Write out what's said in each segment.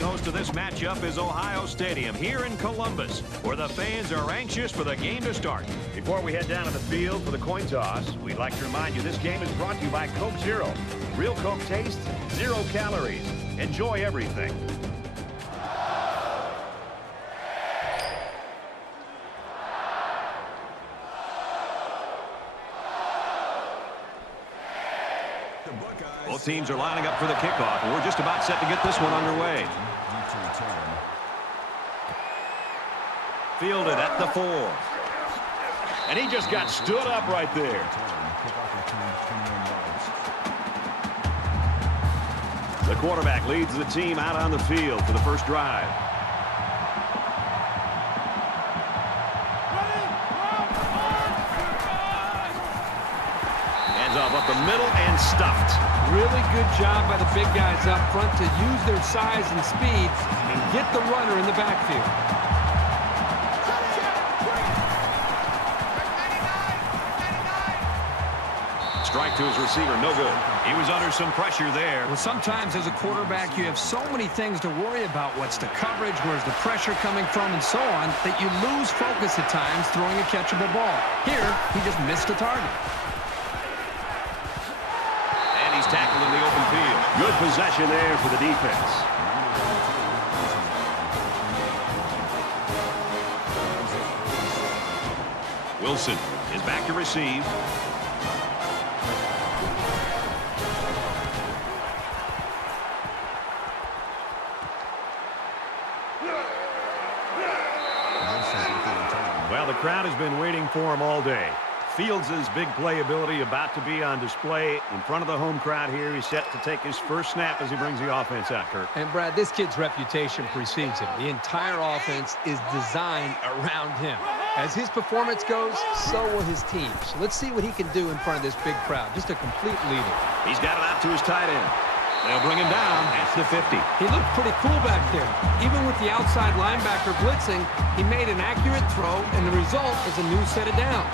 Visiting host of this matchup is Ohio Stadium here in Columbus, where the fans are anxious for the game to start. Before we head down to the field for the coin toss, we'd like to remind you this game is brought to you by Coke Zero. Real Coke taste, 0 calories. Enjoy everything. Both teams are lining up for the kickoff, and we're just about set to get this one underway. Fielded at the 4. And he just got stood up right there. The quarterback leads the team out on the field for the first drive. Hands off up the middle and stuffed. Really good job by the big guys up front to use their size and speed and get the runner in the backfield. Strike to his receiver, no good. He was under some pressure there. Well, sometimes as a quarterback, you have so many things to worry about. What's the coverage, where's the pressure coming from, and so on, that you lose focus at times throwing a catchable ball. Here, he just missed a target. He's tackled in the open field. Good possession there for the defense. Wilson is back to receive. Well, the crowd has been waiting for him all day. Fields' big playability about to be on display in front of the home crowd here. He's set to take his first snap as he brings the offense out, Kurt. And, Brad, this kid's reputation precedes him. The entire offense is designed around him. As his performance goes, so will his team. So let's see what he can do in front of this big crowd. Just a complete leader. He's got it out to his tight end. They'll bring him down at the 50. He looked pretty cool back there. Even with the outside linebacker blitzing, he made an accurate throw, and the result is a new set of downs.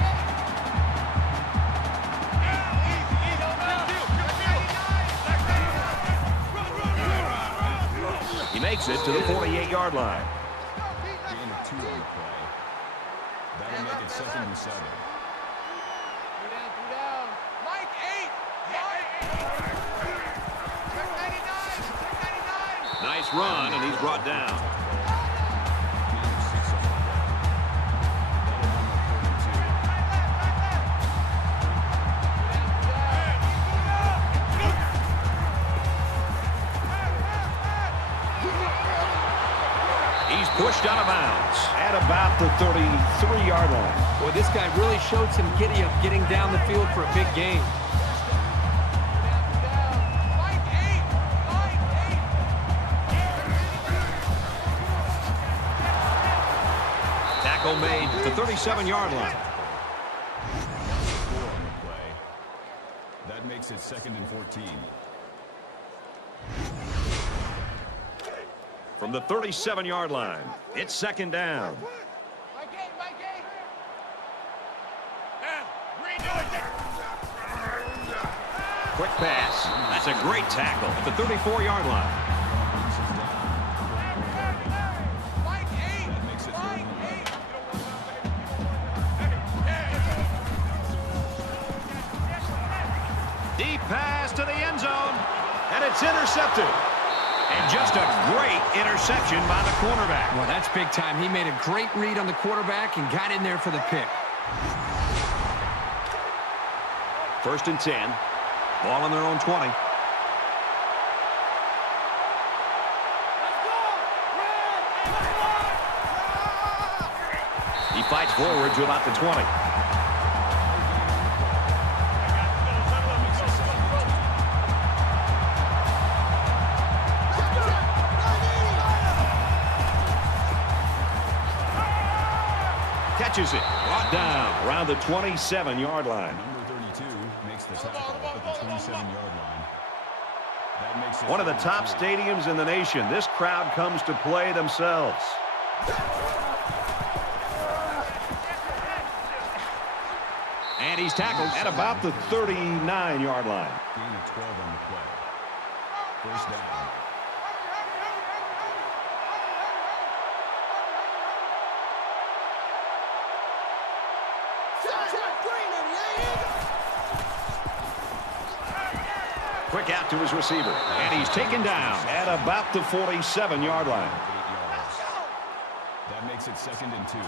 He makes it to the 48-yard line. Gain of 2 on the play. That'll make it 2nd and 7. Mike 8. Check 99. Check 99. Nice run, and he's brought down. Gain of 6 on the play. He's pushed out of bounds. At about the 33-yard line. Boy, this guy really showed some giddy-up getting down the field for a big game. Mike 8. Mike 8. Tackle made at the 37-yard line. 4 on the play. That makes it 2nd and 14. From the 37-yard line, it's 2nd down. Mike 8. Mike 8. Redo it there. Quick pass. That's a great tackle at the 34-yard line. Mike 8. That makes it 3rd and 11. Deep pass to the end zone, and it's intercepted. And just a great interception by the cornerback. Well, that's big time. He made a great read on the quarterback and got in there for the pick. 1st and 10. Ball on their own 20. He fights forward to about the 20. Catches it. Brought down around the 27-yard line. Number 32 makes the tackle at the 27-yard line. That makes it One of the 3rd top and 2. stadiums in the nation. This crowd comes to play themselves. And he's tackled At about the 39-yard line. Gain of 12 on the play. 1st down. Quick out to his receiver. And he's taken down at about the 47-yard line. 8 yards. That makes it 2nd and 2.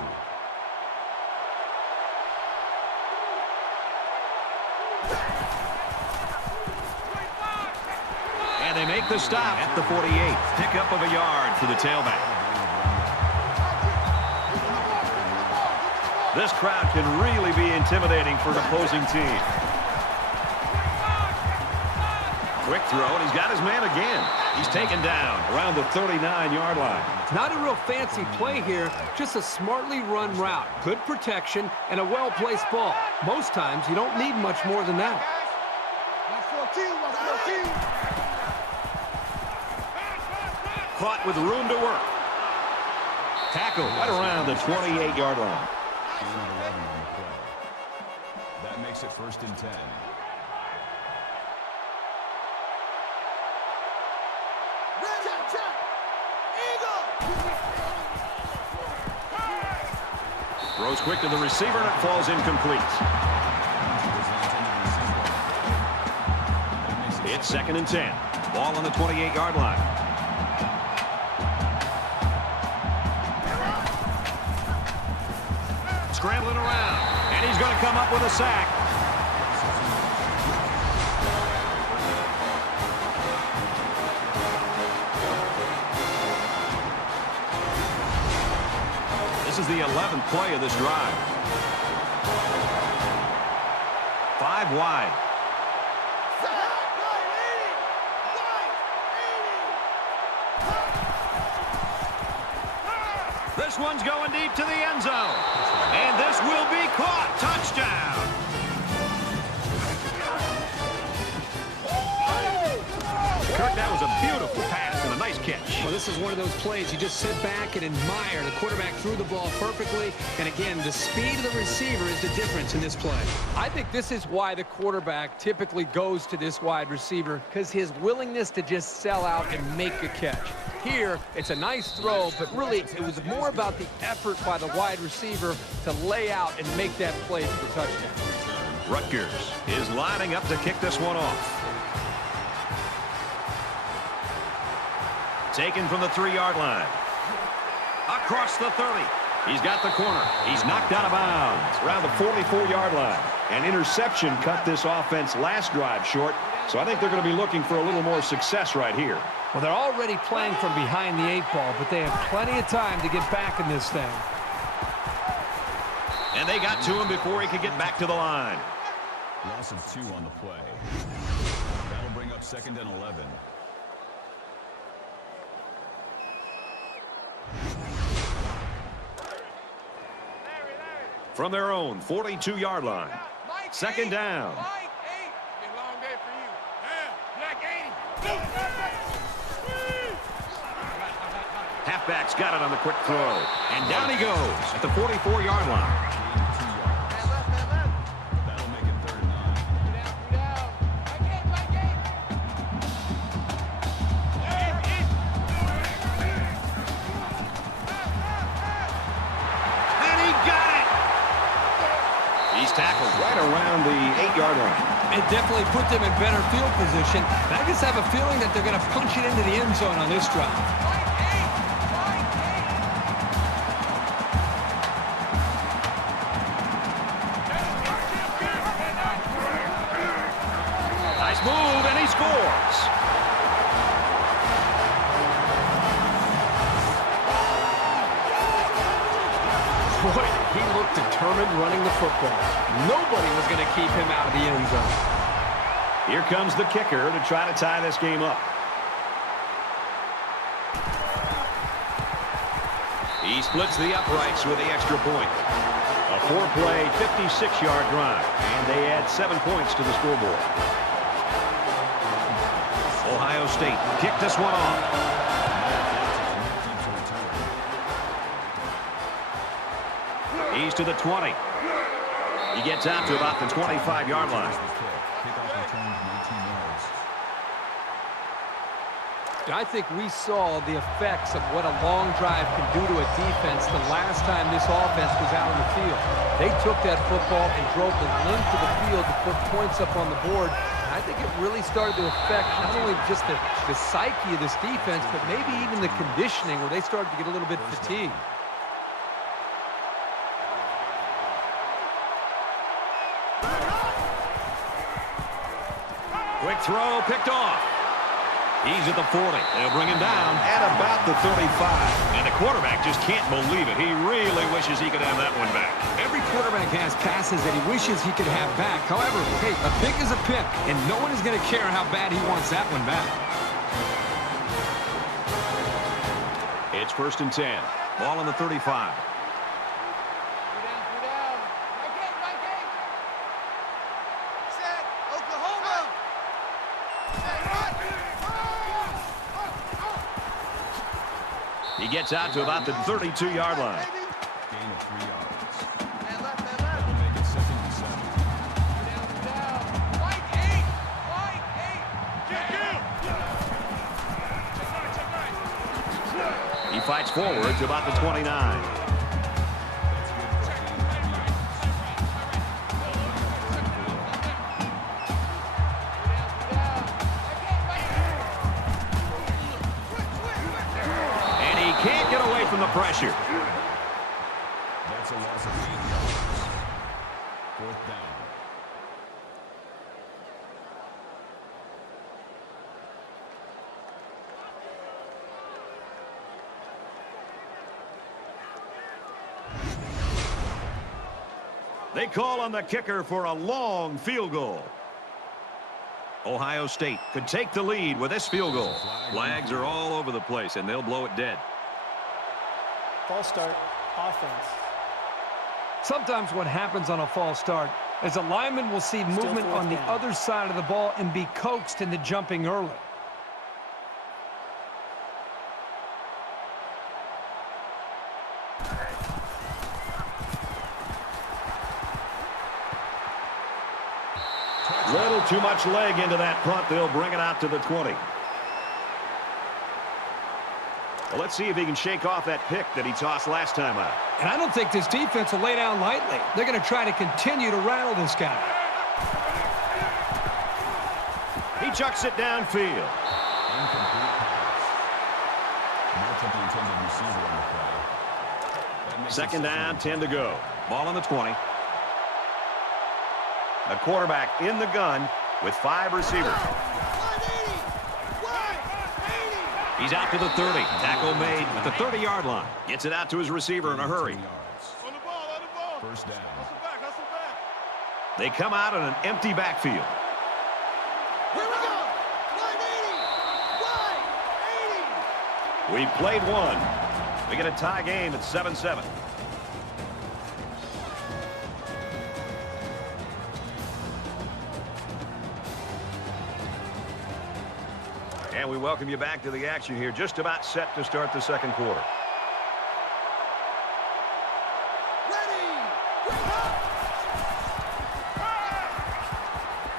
And they make the stop at the 48. Pickup of a yard for the tailback. This crowd can really be intimidating for an opposing team. Quick throw, and he's got his man again. He's taken down around the 39-yard line. Not a real fancy play here, just a smartly run route. Good protection and a well-placed ball. Most times, you don't need much more than that. Caught with room to work. Tackle right around the 28-yard line. Gain of 11 on the play. That makes it 1st and 10. Throws quick to the receiver, and it falls incomplete. It's 2nd and 10. Ball on the 28-yard line. Scrambling around, and he's going to come up with a sack. This is the 11th play of this drive. 5 wide. This one's going deep to the end zone. And this will be caught. Touchdown. Kirk, that was a beautiful pass and a nice catch. Well, this is one of those plays you just sit back and admire. The quarterback threw the ball perfectly. And again, the speed of the receiver is the difference in this play. I think this is why the quarterback typically goes to this wide receiver, because his willingness to just sell out and make a catch. Here, it's a nice throw, but really it was more about the effort by the wide receiver to lay out and make that play for the touchdown. Rutgers is lining up to kick this one off. Taken from the 3-yard line. Across the 30. He's got the corner. He's knocked out of bounds around the 44-yard line. An interception cut this offense last drive short, so I think they're going to be looking for a little more success right here. Well, they're already playing from behind the 8 ball, but they have plenty of time to get back in this thing. And they got to him before he could get back to the line. Loss of 2 on the play. That'll bring up 2nd and 11. From their own 42-yard line. 2nd down. Long day for you. Black 80. Halfback's got it on the quick throw. And down he goes at the 44-yard line. That'll make it 3rd and 9. And he got it! He's tackled right around the 8-yard line. It definitely put them in better field position. I just have a feeling that they're going to punch it into the end zone on this drive. Nice move, and he scores. Boy, he looked determined running the football. Nobody was going to keep him out of the end zone. Here comes the kicker to try to tie this game up. He splits the uprights with the extra point. A 4-play, 56-yard drive, and they add 7 points to the scoreboard. Ohio State kicked this one off. He's to the 20. He gets out to about the 25-yard line. Kickoff returned 19 yards. I think we saw the effects of what a long drive can do to a defense the last time this offense was out on the field. They took that football and drove the length of the field to put points up on the board. And I think it really started to affect not only just the psyche of this defense, but maybe even the conditioning where they started to get a little bit fatigued. Quick throw, picked off. He's at the 40. They'll bring him down at about the 35. And the quarterback just can't believe it. He really wishes he could have that one back. Every quarterback has passes that he wishes he could have back. However, hey, a pick is a pick, and no one is going to care how bad he wants that one back. It's 1st and 10. Ball on the 35. He gets out to about the 32-yard line. Gain of 3 yards. That will make it 2nd and 7. He fights forward to about the 29. Can't get away from the pressure. That's a loss of 8 yards. 4th down. They call on the kicker for a long field goal. Ohio State could take the lead with this field goal. Flags are all over the place, and they'll blow it dead. False start, offense. Sometimes what happens on a false start is a lineman will see movement on the other side of the ball and be coaxed into jumping early. Little too much leg into that punt. They'll bring it out to the 20. Well, let's see if he can shake off that pick that he tossed last time out. And I don't think this defense will lay down lightly. They're going to try to continue to rattle this guy. He chucks it downfield. Incomplete pass. Marked the intended receiver on the play. That makes 2nd down, 10 to go. Ball on the 20. The quarterback in the gun with 5 receivers. He's out to the 30. Tackle made at the 30-yard line. Gets it out to his receiver in a hurry. On the ball, on the ball. 1st down. Hustle back, hustle back. They come out in an empty backfield. Here we go. 180. 180. We played one. We get a tie game at 7-7. And we welcome you back to the action here. Just about set to start the 2nd quarter.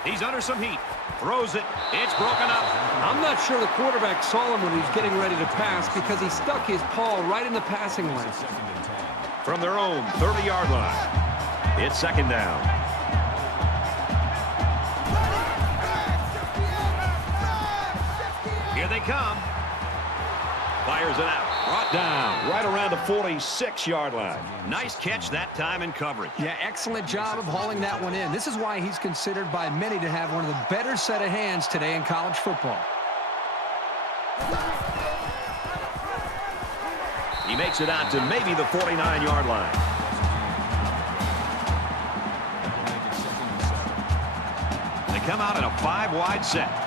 He's under some heat. Throws it. It's broken up. I'm not sure the quarterback saw him when he was getting ready to pass because he stuck his paw right in the passing lane. 2nd and 10. From their own 30-yard line. It's 2nd down. Here they come. Fires it out. Brought down right around the 46-yard line. Nice catch that time in coverage. Yeah, excellent job of hauling that one in. This is why he's considered by many to have one of the better set of hands today in college football. He makes it out to maybe the 49-yard line. They come out in a 5-wide set.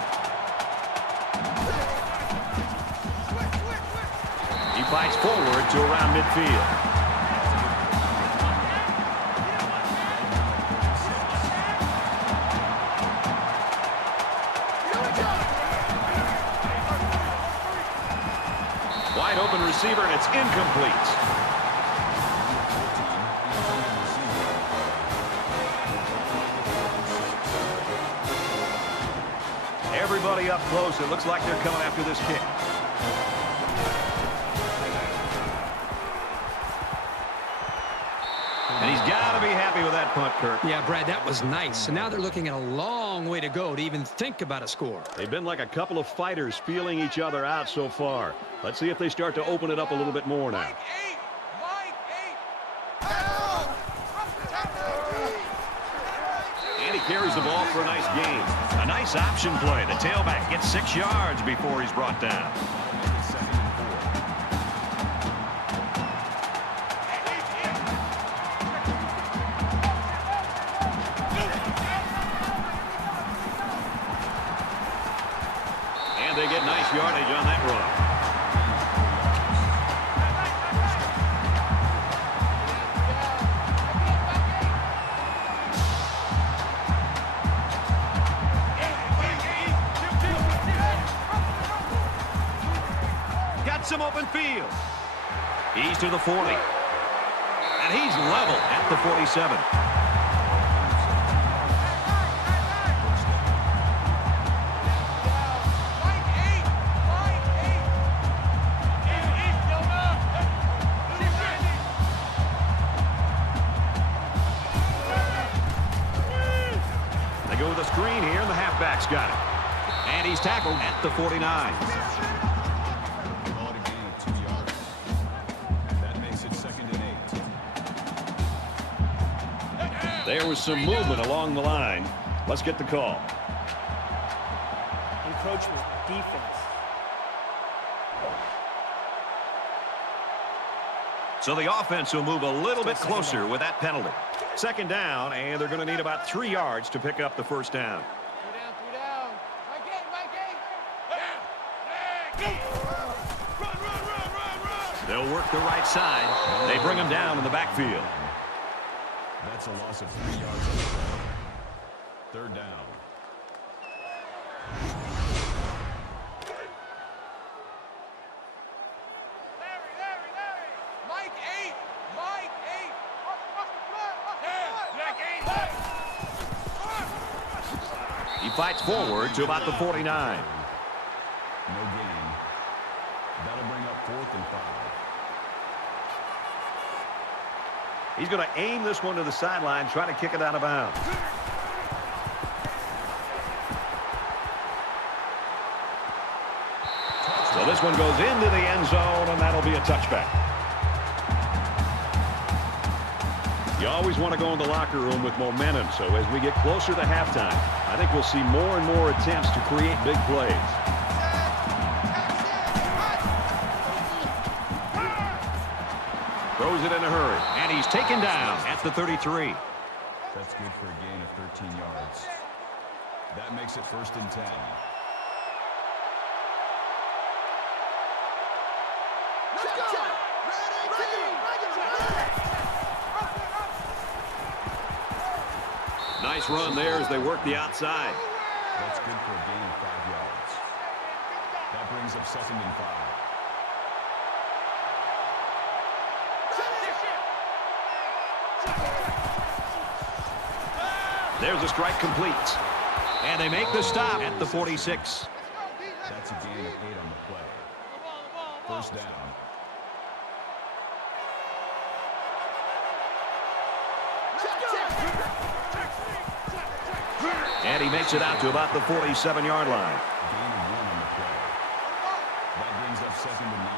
He fights forward to around midfield. Wide open receiver, and it's incomplete. Everybody up close. It looks like they're coming after this kick. Got to be happy with that punt, Kirk. Yeah, Brad, that was nice. So now they're looking at a long way to go to even think about a score. They've been like a couple of fighters feeling each other out so far. Let's see if they start to open it up a little bit more now. And he carries the ball for a nice gain. A nice option play. The tailback gets 6 yards before he's brought down. And they get nice yardage on that run. Some open field. He's to the 40. And he's level at the 47. They go with a screen here, and the halfback's got it. And he's tackled at the 49. There was some movement along the line. Let's get the call. Encroachment, defense. So the offense will move a little bit closer with that penalty. Second down, and they're going to need about 3 yards to pick up the first down. Three down. Run. They'll work the right side. They bring him down in the backfield. That's a loss of 3 yards on the play. Third down. Larry. Mike 8. He fights forward to about the 49. No gain. That'll bring up 4th and 5. He's going to aim this one to the sideline, try to kick it out of bounds. So this one goes into the end zone, and that'll be a touchback. You always want to go in the locker room with momentum, so as we get closer to halftime, I think we'll see more and more attempts to create big plays. Throws it in a hurry, and he's taken down at the 33. That's good for a gain of 13 yards. That makes it 1st and 10. Nice run there as they work the outside. That's good for a gain of 5 yards. That brings up 2nd and 5. There's a strike complete. And they make the stop at the 46. That's a gain of 8 on the play. First down. And he makes it out to about the 47-yard line. Gain of 1 on the play. That brings up 2nd and 9.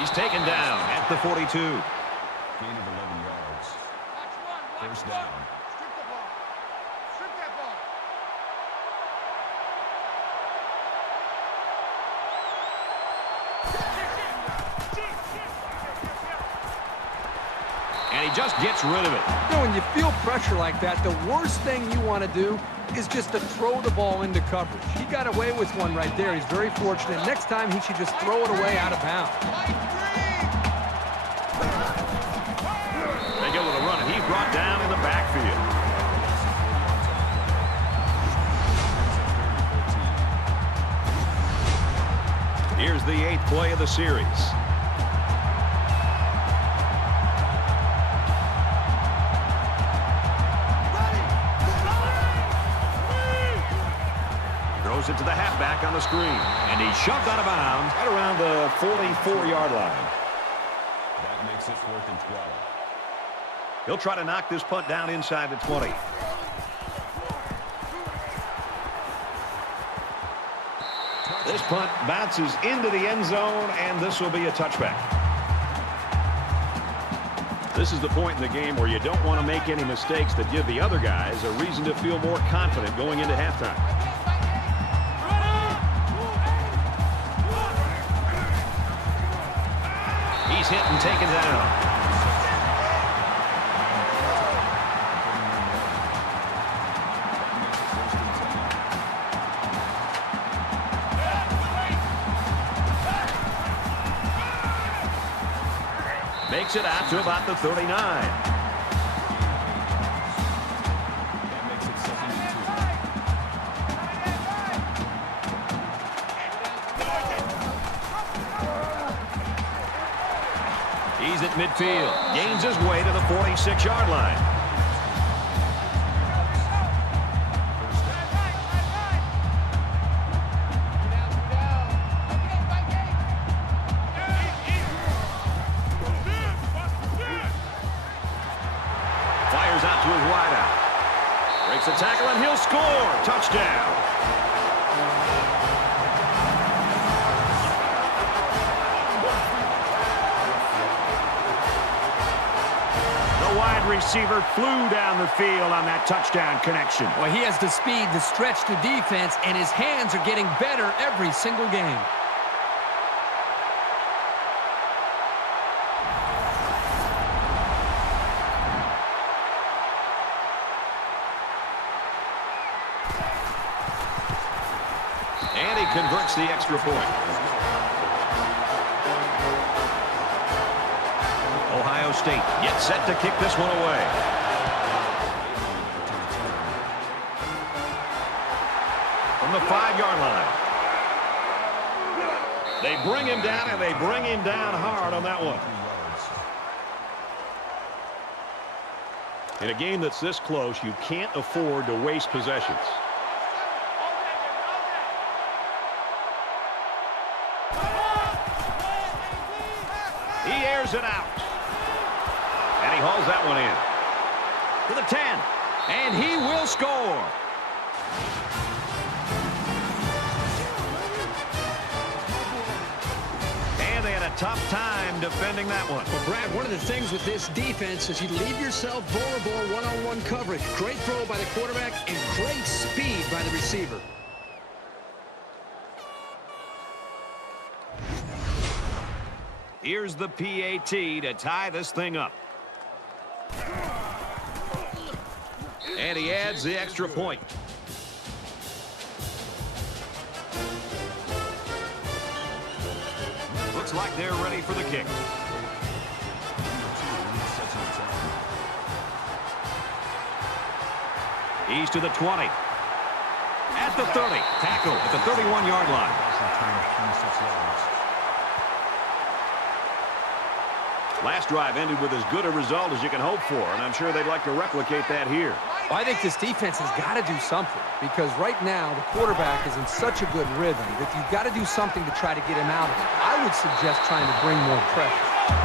He's taken down at the 42. Gain of 11 yards. First down. Strip that ball. And he just gets rid of it. You know, when you feel pressure like that, the worst thing you want to do is just to throw the ball into coverage. He got away with one right there. He's very fortunate. Next time, he should just throw it away out of bounds. They go with a run, and he's brought down in the backfield. Here's the 8th play of the series. Throws it to the halfback on the screen. And he's shoved out of bounds right around the 44-yard line. That makes it 4th and 12. He'll try to knock this punt down inside the 20. This punt bounces into the end zone, and this will be a touchback. This is the point in the game where you don't want to make any mistakes that give the other guys a reason to feel more confident going into halftime. He's hit and taken down. Makes it out to about the 39. That makes it 2nd and 2. He's at midfield. Gains his way to the 46-yard line. Fires out to his wideout. Breaks a tackle, and he'll score. Touchdown. The wide receiver flew down the field on that touchdown connection. Well, he has the speed to stretch the defense, and his hands are getting better every single game. And he converts the extra point. Ohio State gets set to kick this one away. From the 5-yard line. They bring him down, and they bring him down hard on that one. In a game that's this close, you can't afford to waste possessions. He airs it out. And he hauls that one in. To the 10. And he will score. And they had a tough time defending that one. Well, Brad, one of the things with this defense is you leave yourself vulnerable in one-on-one coverage. Great throw by the quarterback and great speed by the receiver. Here's the PAT to tie this thing up. And he adds the extra point. Looks like they're ready for the kick. He's to the 20. At the 30. Tackle at the 31-yard line. Last drive ended with as good a result as you can hope for, and I'm sure they'd like to replicate that here. Well, I think this defense has got to do something, because right now the quarterback is in such a good rhythm that you've got to do something to try to get him out of it. I would suggest trying to bring more pressure.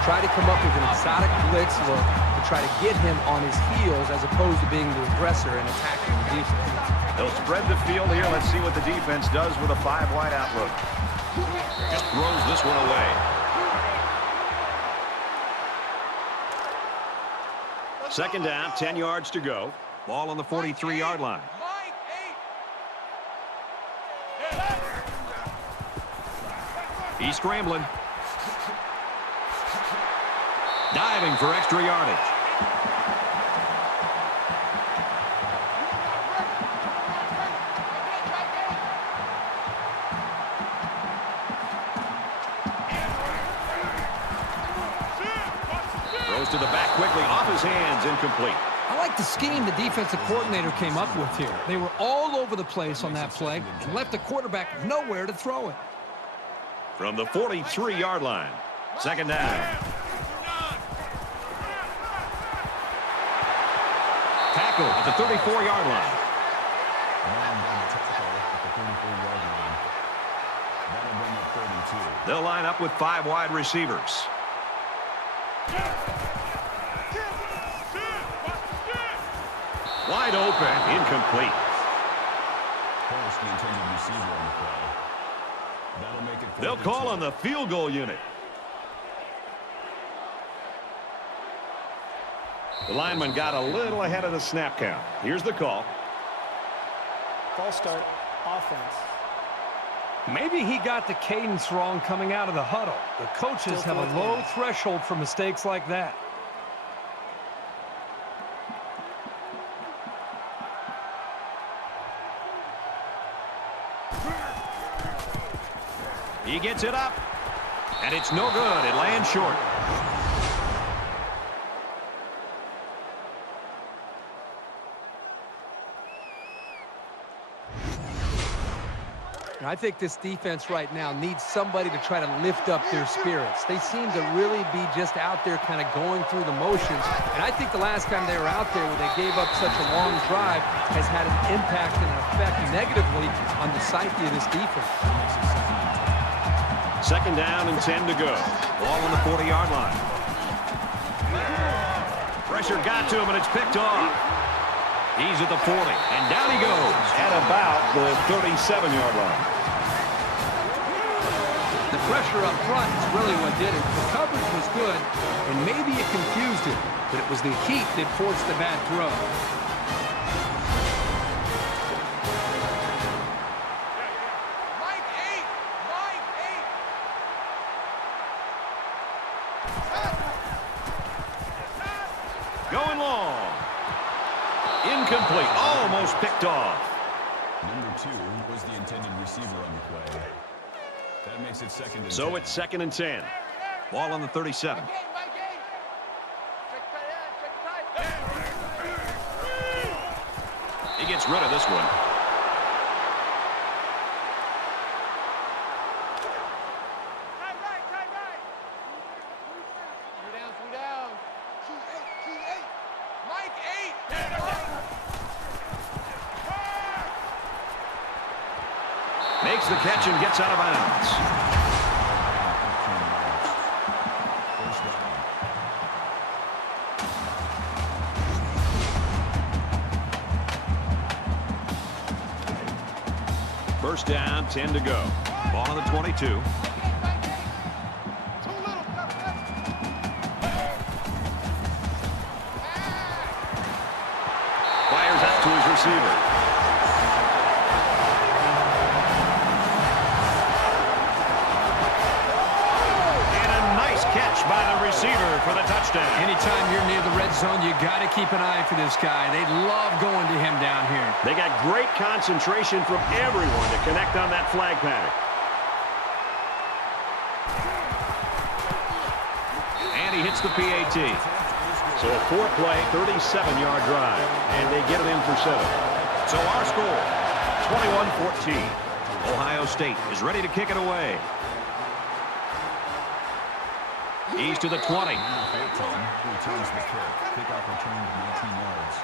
Try to come up with an exotic blitz look to try to get him on his heels as opposed to being the aggressor and attacking the defense. They'll spread the field here. Let's see what the defense does with a 5-wide outlook. Just throws this one away. Second down, 10 yards to go. Ball on the 43-yard line. He's scrambling. Diving for extra yardage. Throws to the back quickly, off his hands, incomplete. I like the scheme the defensive coordinator came up with here. They were all over the place on that play and left the quarterback nowhere to throw it. From the 43-yard line, second down. Tackle at the 34-yard line. 34-yard line. That'll bring up 32. They'll line up with 5 wide receivers. Wide open, incomplete. Forced the intended receiver on the play. That'll make it 4th They'll and call 10. on the field goal unit. The lineman got a little ahead of the snap count. Here's the call. False start. Offense. Maybe he got the cadence wrong coming out of the huddle. The coaches have a low threshold for mistakes like that. He gets it up, and it's no good. It lands short. I think this defense right now needs somebody to try to lift up their spirits. They seem to really be just out there kind of going through the motions. And I think the last time they were out there when they gave up such a long drive has had an impact and an effect negatively on the psyche of this defense. 2nd down and 10 to go. Ball on the 40-yard line. Pressure got to him, and it's picked off. He's at the 40, and down he goes at about the 37-yard line. The pressure up front is really what did it. The coverage was good, and maybe it confused him, but it was the heat that forced the bad throw. Going long. Incomplete. Almost picked off. Number 2 was the intended receiver on the play. That makes it 2nd and 10. So it's 2nd and 10. Ball on the 37. He gets rid of this one. Makes the catch and gets out of bounds. First down, 10 to go. Ball on the 22. Fires out to his receiver. By the receiver for the touchdown. Anytime you're near the red zone, you got to keep an eye for this guy. They love going to him down here. They got great concentration from everyone to connect on that flag pattern. And he hits the PAT. So a 4-play, 37-yard drive. And they get it in for 7. So our score, 21-14. Ohio State is ready to kick it away. He's to the 20. Returns the kick. Kickoff returned 19 yards.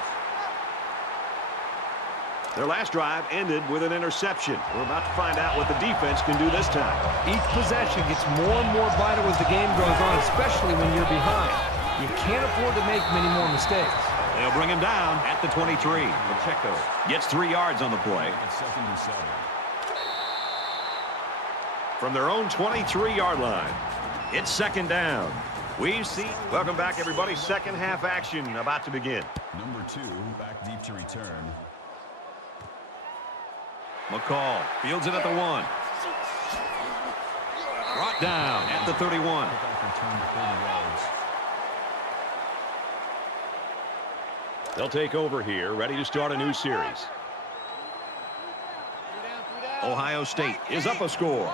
Their last drive ended with an interception. We're about to find out what the defense can do this time. Each possession gets more and more vital as the game goes on, especially when you're behind. You can't afford to make many more mistakes. They'll bring him down at the 23. Pacheco gets 3 yards on the play. It's 2nd and 7. From their own 23-yard line. It's 2nd down. We've seen. Welcome back, everybody. Second half action about to begin. Number 2 back deep to return. McCall fields it at the 1. Brought down at the 31. Kickoff return to 30 yards. They'll take over here, ready to start a new series. Ohio State is up a score.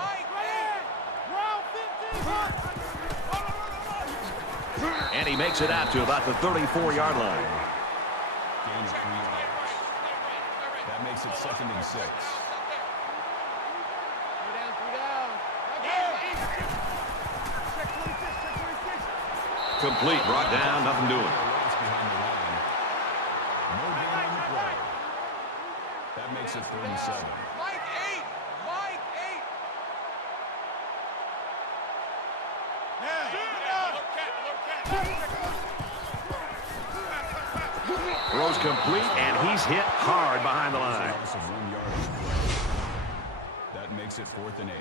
And he makes it out to about the 34-yard line. Gain of 3 yards. That makes it 2nd and 6. Complete, brought down, nothing doing. It's behind the line. No gain on the play. That makes it 3rd and 7. Throws complete, and he's hit hard behind the line. Loss of 1 yard on the play. That makes it 4th and 8.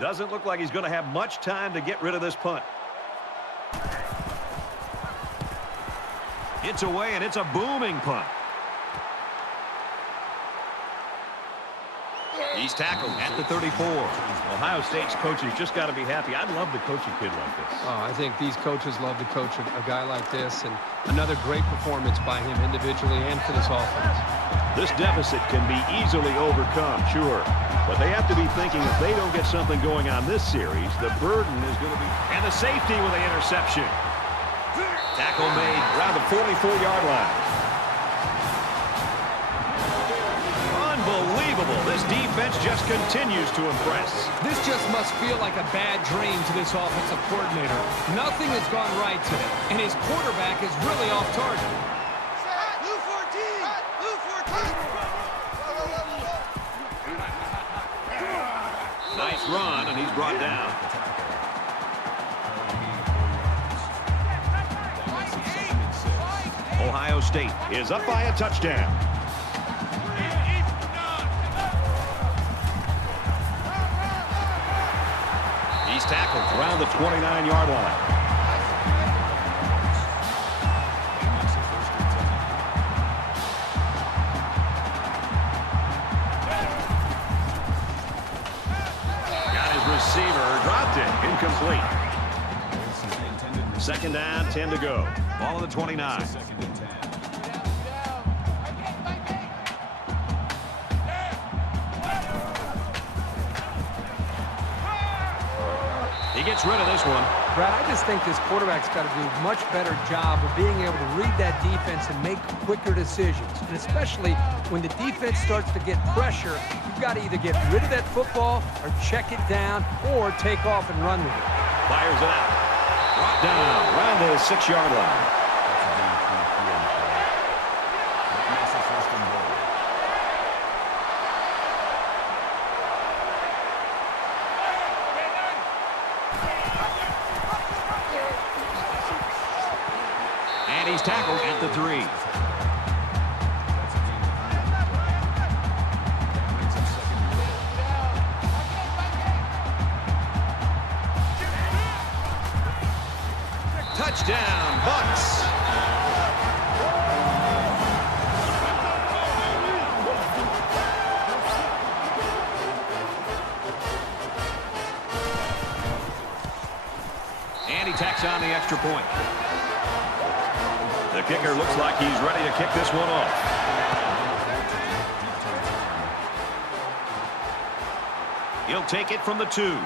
Doesn't look like he's going to have much time to get rid of this punt. It's away, and it's a booming punt. He's tackled at the 34. Ohio State's coaches just got to be happy. I'd love to coach a kid like this. Oh, I think these coaches love to coach a guy like this, and another great performance by him individually and for this offense. This deficit can be easily overcome, sure. But they have to be thinking if they don't get something going on this series, the burden is going to be... And the safety with the interception. Tackle made around the 44-yard line. Unbelievable. This defense just continues to impress. This just must feel like a bad dream to this offensive coordinator. Nothing has gone right today, and his quarterback is really off target. Blue 14! Blue 14! Nice run, and he's brought down. Ohio State is up by a touchdown. He's tackled around the 29-yard line. Got his receiver, dropped it, incomplete. 2nd down, 10 to go. Ball on the 29. He gets rid of this one. Brad, I just think this quarterback's got to do a much better job of being able to read that defense and make quicker decisions. And especially when the defense starts to get pressure, you've got to either get rid of that football or check it down or take off and run with it. Fires it out. Brought down around the 6-yard line. And he's tackled at the 3. Touchdown, Bucks. And he tacks on the extra point. The kicker looks like he's ready to kick this one off. He'll take it from the 2.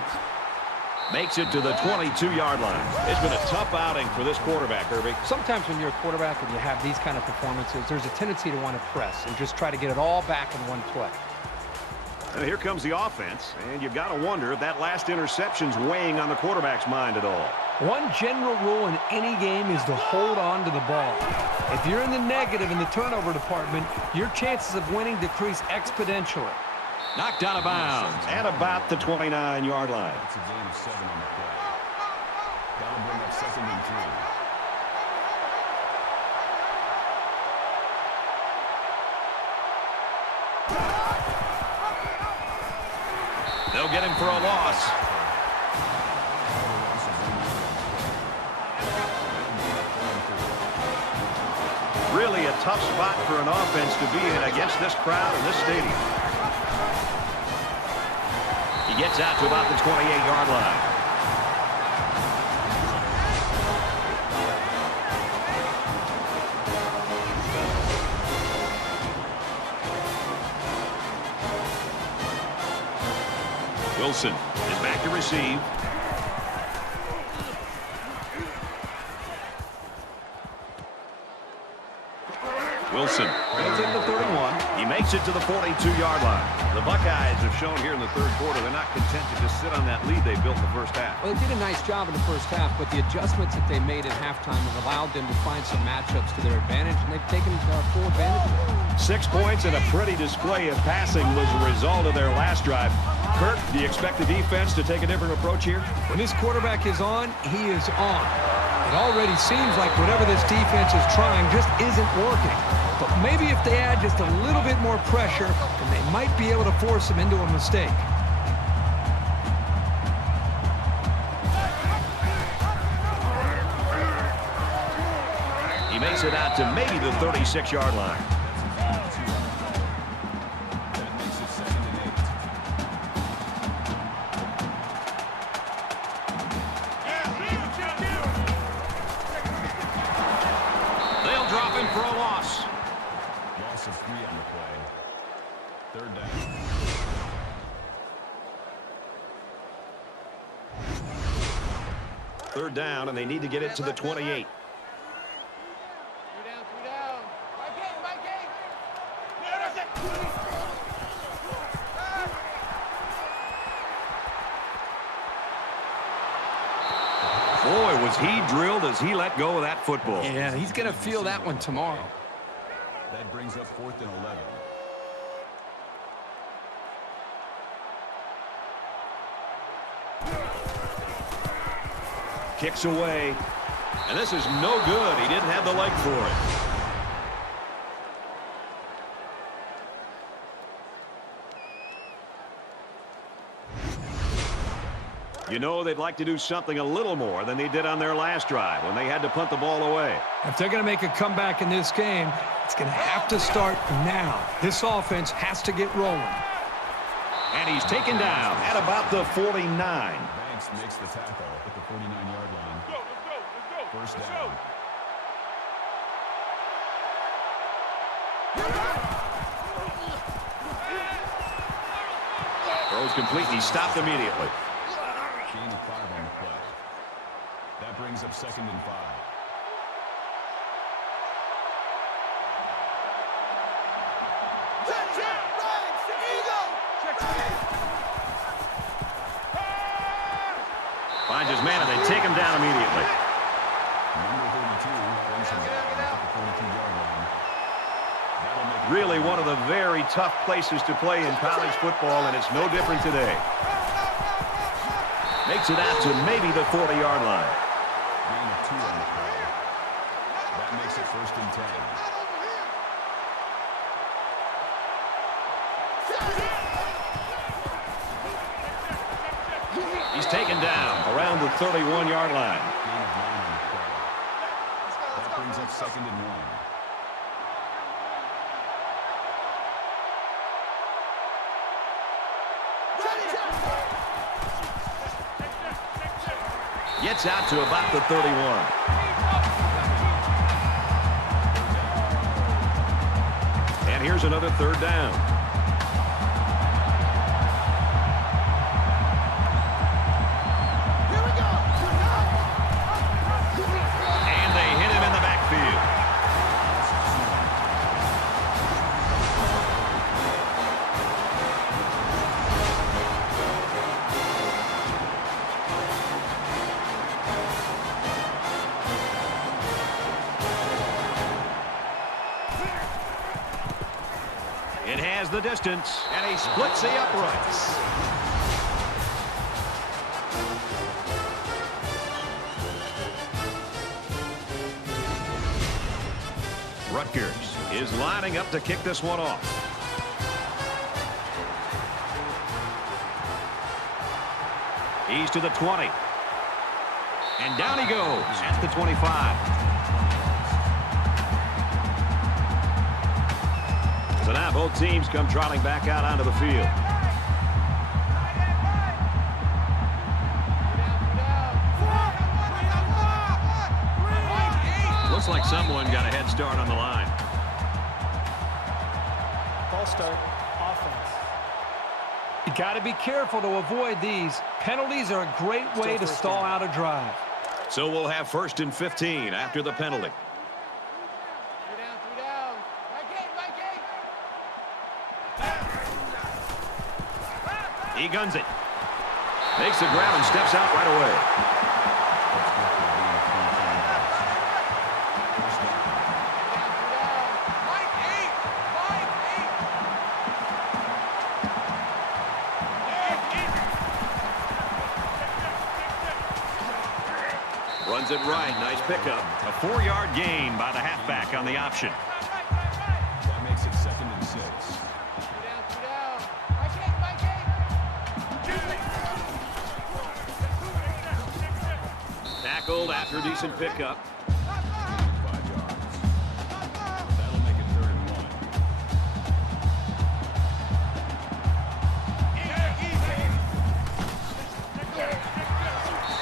Makes it to the 22-yard line. It's been a tough outing for this quarterback, Irving. Sometimes when you're a quarterback and you have these kind of performances, there's a tendency to want to press and just try to get it all back in one play. And here comes the offense, and you've got to wonder if that last interception's weighing on the quarterback's mind at all. One general rule in any game is to hold on to the ball. If you're in the negative in the turnover department, your chances of winning decrease exponentially. Knocked out of bounds at about the 29-yard line. It's a gain of 7 on the play. That'll bring up 2nd and 3. They'll get him for a loss. Really a tough spot for an offense to be in against this crowd in this stadium. He gets out to about the 28-yard line. Wilson is back to receive. Wilson goes in the 31. He makes it to the 42-yard line. The Buckeyes have shown here in the third quarter they're not content to just sit on that lead they built in the first half. Well, they did a nice job in the first half, but the adjustments that they made at halftime have allowed them to find some matchups to their advantage, and they've taken full advantage of it. 6 points and a pretty display of passing was the result of their last drive. Kirk, do you expect the defense to take a different approach here? When this quarterback is on, he is on. It already seems like whatever this defense is trying just isn't working. But maybe if they add just a little bit more pressure, then they might be able to force him into a mistake. He makes it out to maybe the 36-yard line. They'll drop him for a loss. Loss of 3 on the play. Third down. Third down, and they need to get it to the 28. Boy, was he drilled as he let go of that football. Yeah, he's going to feel that one tomorrow. That brings up 4th and 11. Kicks away. And this is no good. He didn't have the leg for it. You know, they'd like to do something a little more than they did on their last drive when they had to punt the ball away. If they're going to make a comeback in this game, it's going to have to start now. This offense has to get rolling. And he's taken down at about the 49. Banks makes the tackle at the 49-yard line. Let's go. First down. Throws complete. He stopped immediately. Gain of 5 on the play. That brings up 2nd and 5. Finds his man, and they take him down immediately. Number 32 brings him down at the 42-yard line. That'll make it Really one of the very tough places to play in college football, and it's no different today. Makes it out to maybe the 40-yard line. gain of 2 on the play. That makes it 1st and 10. He's taken down around the 31-yard line. Gain of 9 on the play. That brings up 2nd and 1. Gets out to about the 31. And here's another 3rd down. And they hit him in the backfield. It has the distance, and he splits the uprights. Rutgers is lining up to kick this one off. He's to the 20. And down he goes at the 25. So now both teams come trotting back out onto the field. Looks like someone got a head start on the line. False start, offense. You got to be careful to avoid these. Penalties are a great way to stall out a drive. So we'll have 1st and 15 after the penalty. He guns it. Makes the grab and steps out right away. Runs it right. Nice pickup. A 4-yard gain by the halfback on the option. That makes it 2nd and 6. Tackled after a decent pickup. 5 yards. That'll make it 3rd and 1.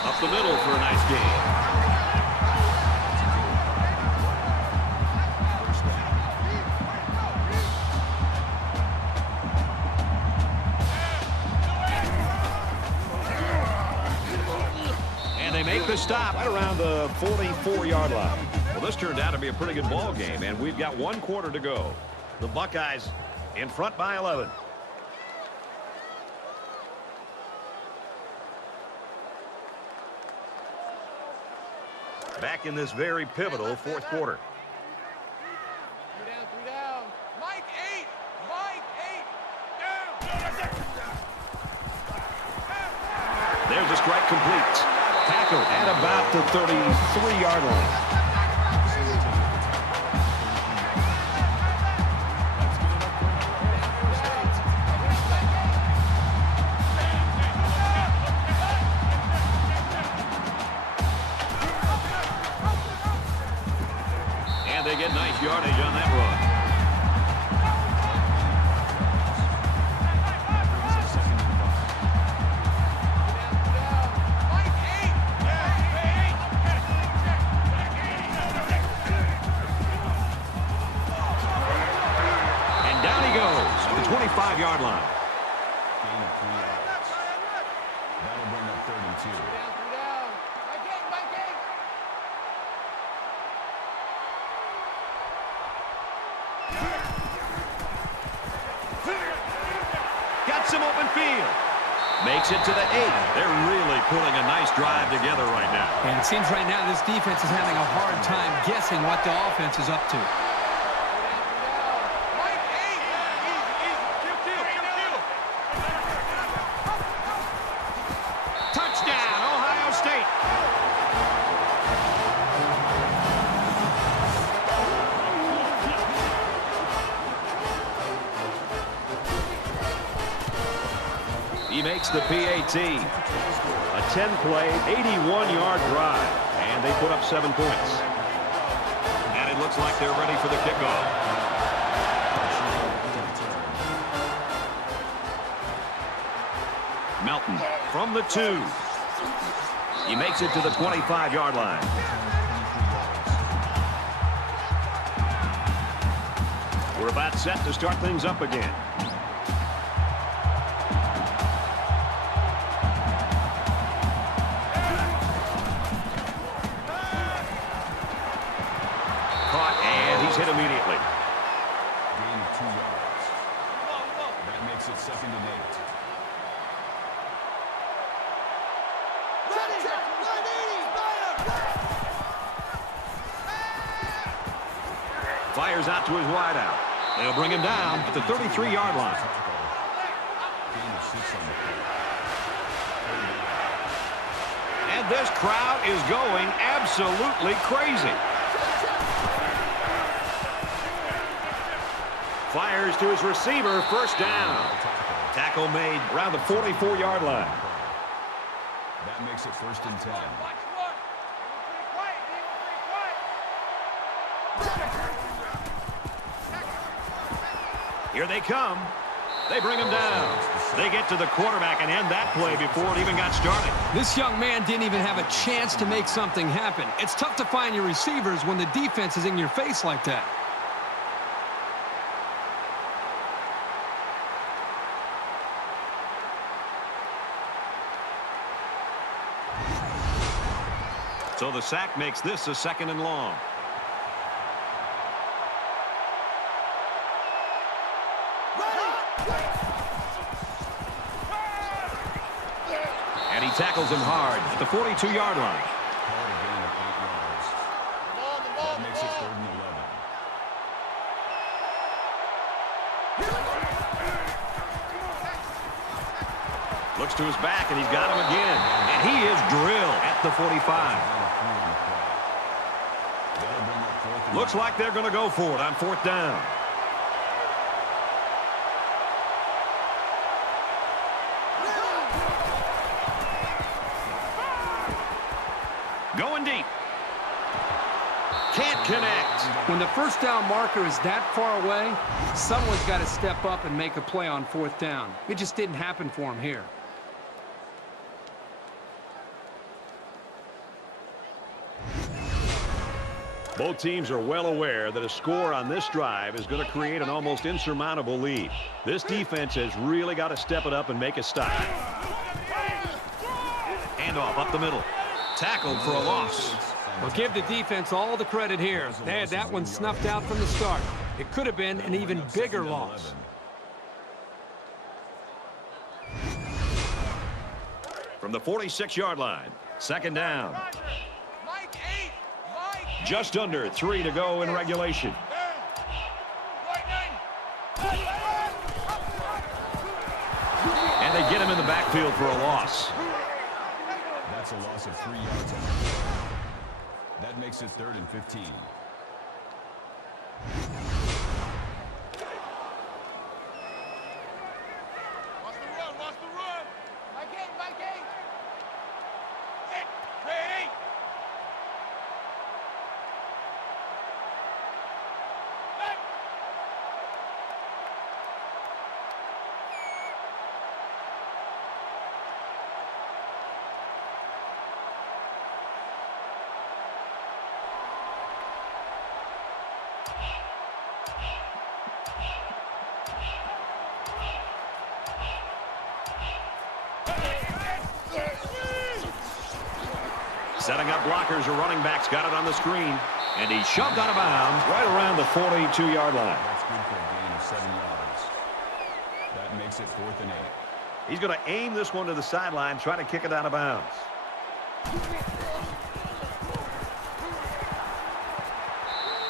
Up the middle for a nice gain. Make the stop right around the 44-yard line. Well, this turned out to be a pretty good ball game, and we've got 1 quarter to go. The Buckeyes in front by 11. Back in this very pivotal 4th quarter. 3 down. Mike 8. Mike 8. There's a strike complete. Tackled at about the 33-yard line. And they get nice yardage on that run. And down he goes to the 25-yard line. Gain of 3 yards. That'll bring up 3rd and 2. Got some open field. Makes it to the 8. They're really pulling a nice drive together right now. And it seems right now this defense is having a hard time guessing what the offense is up to. Touchdown, Ohio State. He makes the PAT. A 10-play, 81-yard drive. And they put up 7 points. And it looks like they're ready for the kickoff. Melton from the 2. He makes it to the 25-yard line. We're about set to start things up again. He's hit immediately. Gain of 2 yards. That makes it 2nd and 8. Fires out to his wideout. They'll bring him down at the 33-yard line. Gain of 6 on the play. And this crowd is going absolutely crazy. Fires to his receiver, 1st down. Tackle made around the 44-yard line. That makes it 1st and 10. Here they come. They bring him down. They get to the quarterback and end that play before it even got started. This young man didn't even have a chance to make something happen. It's tough to find your receivers when the defense is in your face like that. So the sack makes this a 2nd and long. tackles him hard at the 42-yard line. Called a gain of 8 yards. That makes it 3rd and 11. Looks to his back, and he's got him again. And he is drilled at the 45. Looks like they're going to go for it on 4th down. Going deep. Can't connect. When the first down marker is that far away, someone's got to step up and make a play on 4th down. It just didn't happen for him here. Both teams are well aware that a score on this drive is going to create an almost insurmountable lead. This defense has really got to step it up and make a stop. Handoff up the middle. Tackled for a loss. Well, give the defense all the credit here. They had that one snuffed out from the start. It could have been an even bigger loss. From the 46-yard line, 2nd down. Just under 3 to go in regulation. And they get him in the backfield for a loss. That's a loss of 3 yards. That makes it 3rd and 15. Watch the run, watch the run. Mike eight. Set, ready. Setting up blockers or running backs, got it on the screen. And he shoved out of bounds right around the 42-yard line. That's good for a gain of 7 yards. That makes it 4th and 8. He's going to aim this one to the sideline, try to kick it out of bounds.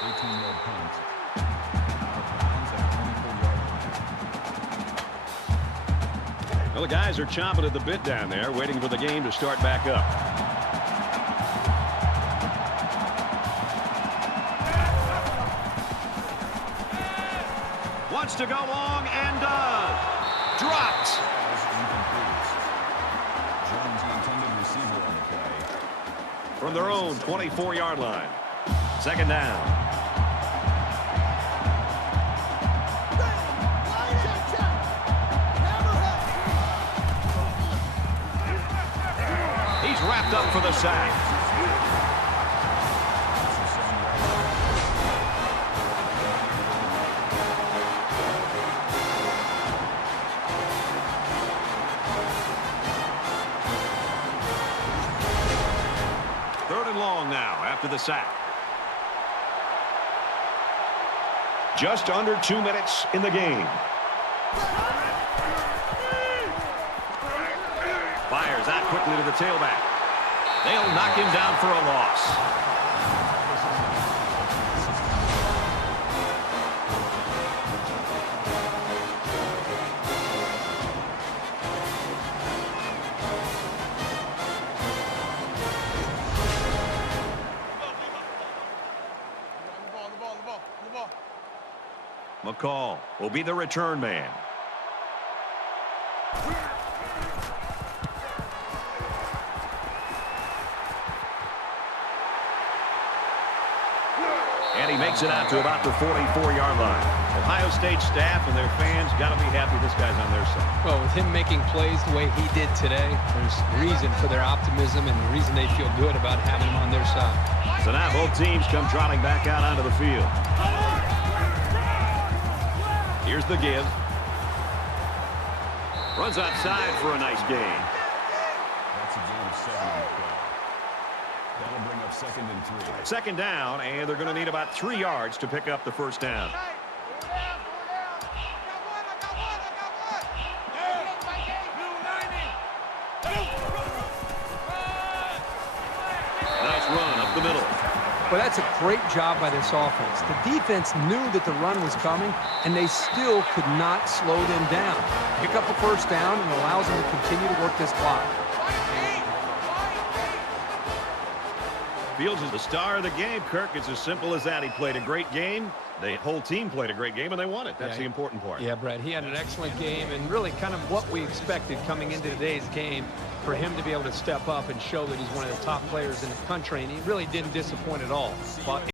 18-yard punt. Well, the guys are chomping at the bit down there, waiting for the game to start back up. Wants to go long and does. Dropped. Jones, the intended receiver on the play. From their own 24-yard line. 2nd down. He's wrapped up for the sack. Long now after the sack. Just under 2 minutes in the game. Fires out quickly to the tailback. They'll knock him down for a loss. McCall will be the return man. And he makes it out to about the 44-yard line. Ohio State staff and their fans got to be happy this guy's on their side. Well, with him making plays the way he did today, there's reason for their optimism and the reason they feel good about having him on their side. So now both teams come trotting back out onto the field. Here's the give. Runs outside for a nice gain. That's a gain of 7 on the play. That'll bring up 2nd and 3. 2nd down, and they're going to need about 3 yards to pick up the first down. Nice run up the middle. Well, that's a great job by this offense. The defense knew that the run was coming, and they still could not slow them down. Pick up a first down and allows them to continue to work this clock. Fields is the star of the game, Kirk. It's as simple as that. He played a great game. The whole team played a great game, and they won it. That's the important part. Yeah, Brett, he had an excellent game, and really kind of what we expected coming into today's game for him to be able to step up and show that he's one of the top players in the country, and he really didn't disappoint at all. Fought